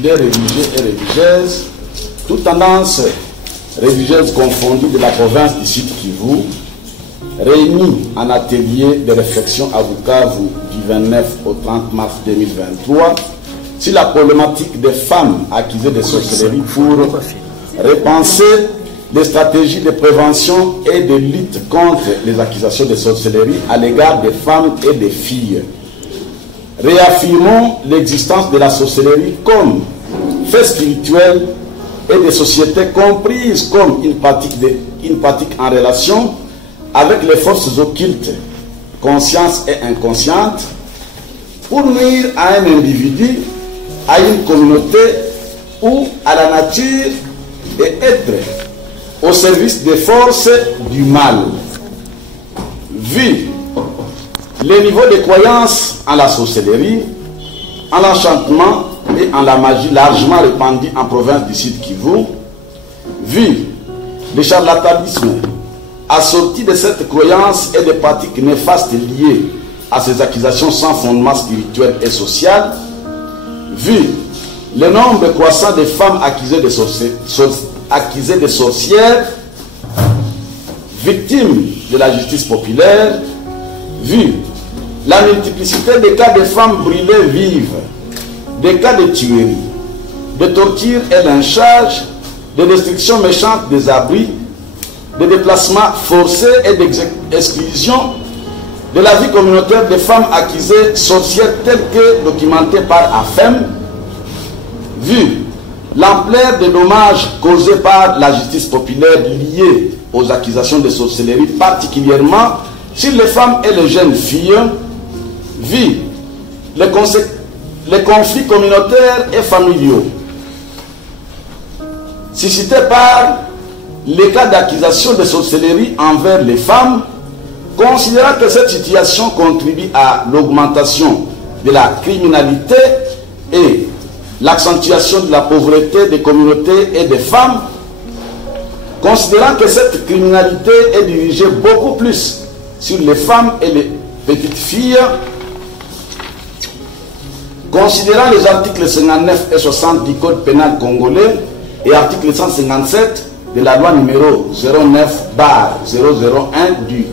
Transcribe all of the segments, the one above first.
leaders religieux et religieuses, toutes tendances religieuses confondues de la province du Sud Kivu, réunis en atelier de réflexion à Bukavu du 29 au 30 mars 2023 sur la problématique des femmes accusées de sorcellerie pour repenser les stratégies de prévention et de lutte contre les accusations de sorcellerie à l'égard des femmes et des filles. Réaffirmons l'existence de la sorcellerie comme fait spirituel et des sociétés comprises comme une pratique en relation avec les forces occultes, conscientes et inconscientes, pour nuire à un individu, à une communauté ou à la nature et être au service des forces du mal. Vu les niveaux de croyance en la sorcellerie, en l'enchantement et en la magie largement répandue en province du Sud Kivu, vu le charlatanisme assorti de cette croyance et des pratiques néfastes liées à ces accusations sans fondement spirituel et social, vu le nombre croissant de femmes accusées de sorcières, victimes de la justice populaire, vu la multiplicité des cas de femmes brûlées vives, des cas de tuerie, de torture et lynchage, de destruction méchante des abris, de déplacements forcés et d'exclusion de la vie communautaire des femmes accusées sorcières telles que documentées par AFEM, vu l'ampleur des dommages causés par la justice populaire liée aux accusations de sorcellerie, particulièrement sur les femmes et les jeunes filles, vu les conflits communautaires et familiaux suscités par les cas d'accusation de sorcellerie envers les femmes, considérant que cette situation contribue à l'augmentation de la criminalité et l'accentuation de la pauvreté des communautés et des femmes, considérant que cette criminalité est dirigée beaucoup plus sur les femmes et les petites filles, considérant les articles 59 et 60 du Code pénal congolais et article 157 de la loi numéro 09/001 du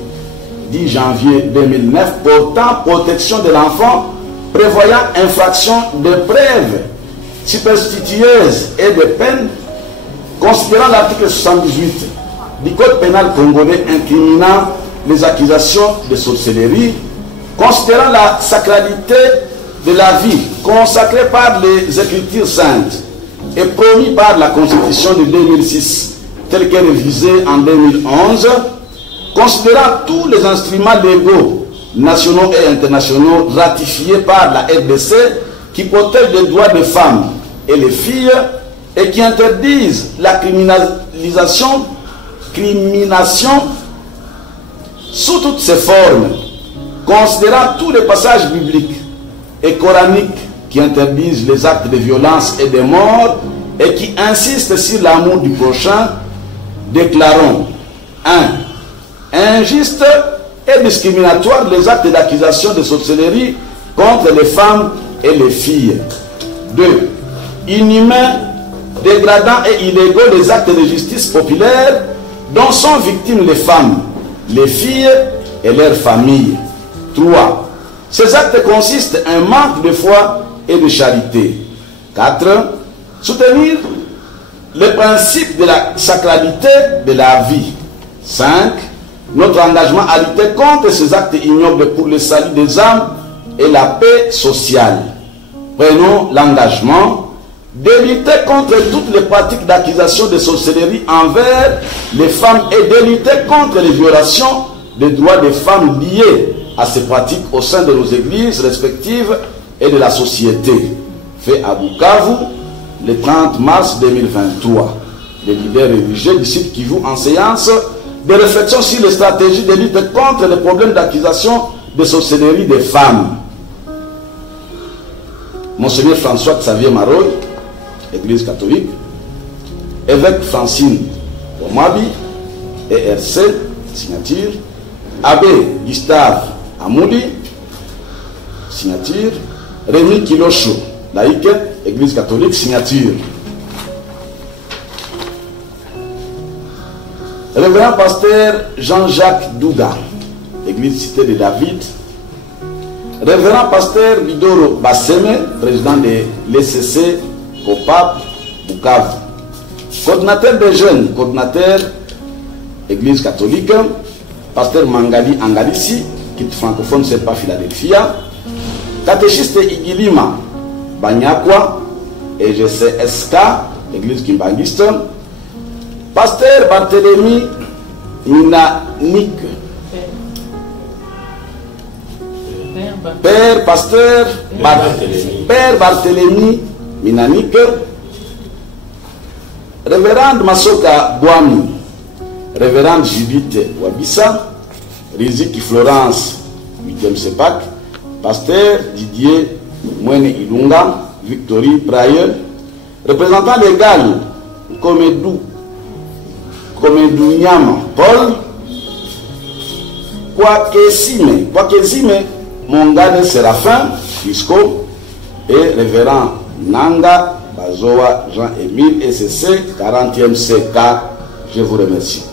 10 janvier 2009 portant protection de l'enfant, prévoyant infraction de preuves superstitieuses et de peines, considérant l'article 78 du Code pénal congolais incriminant les accusations de sorcellerie, considérant la sacralité de la vie consacrée par les Écritures saintes et promis par la Constitution de 2006, telle qu'elle est révisée en 2011, considérant tous les instruments légaux nationaux et internationaux ratifiés par la RDC qui protègent les droits des femmes et les filles et qui interdisent la criminalisation sous toutes ses formes, considérant tous les passages bibliques et coraniques qui interdisent les actes de violence et de mort et qui insistent sur l'amour du prochain, déclarons 1. Injuste et discriminatoire les actes d'accusation de sorcellerie contre les femmes et les filles. 2. Inhumains, dégradants et illégaux les actes de justice populaire dont sont victimes les femmes, les filles et leurs familles. 3. Ces actes consistent en un manque de foi et de charité. 4. Soutenir le principe de la sacralité de la vie. 5. Notre engagement à lutter contre ces actes ignobles pour le salut des âmes et la paix sociale. Prenons l'engagement de lutter contre toutes les pratiques d'accusation de sorcellerie envers les femmes et de lutter contre les violations des droits des femmes liées à ces pratiques au sein de nos églises respectives et de la société. Fait à Bukavu, le 30 mars 2023. Les leaders religieux du Sud Kivu en séance de réflexion sur les stratégies de lutte contre les problèmes d'accusation de sorcellerie des femmes. Monseigneur François Xavier Maroy, Église catholique, évêque Francine Omabi, ERC, signature, abbé Gustave Amoudi, signature, Rémi Kilosho, laïque, Église catholique, signature. Révérend pasteur Jean-Jacques Douga, Église Cité de David. Révérend pasteur Bidoro Basseme, président de l'ECC au Pape Bukavu. Coordinateur des jeunes, coordinateur Église catholique, pasteur Mangali Angalissi, qui est francophone, c'est pas Philadelphia. Catéchiste Igilima Banyakwa, EGCSK, Église Kimbanguiste. Pasteur Barthélemy Minanik, Père Pasteur Père Barthélemy Minanik. Révérende Masoka Boami, Révérende Judith Wabissa, Riziki Florence, 8e CEPAC, Pasteur Didier Mwene Ilunga, Victory Prayer, représentant légal Komedou Nyama Paul, Kwakesime Mongane Séraphin, Fisco, et Révérend Nanga Bazoa Jean-Émile, SCC, 40e CK. Je vous remercie.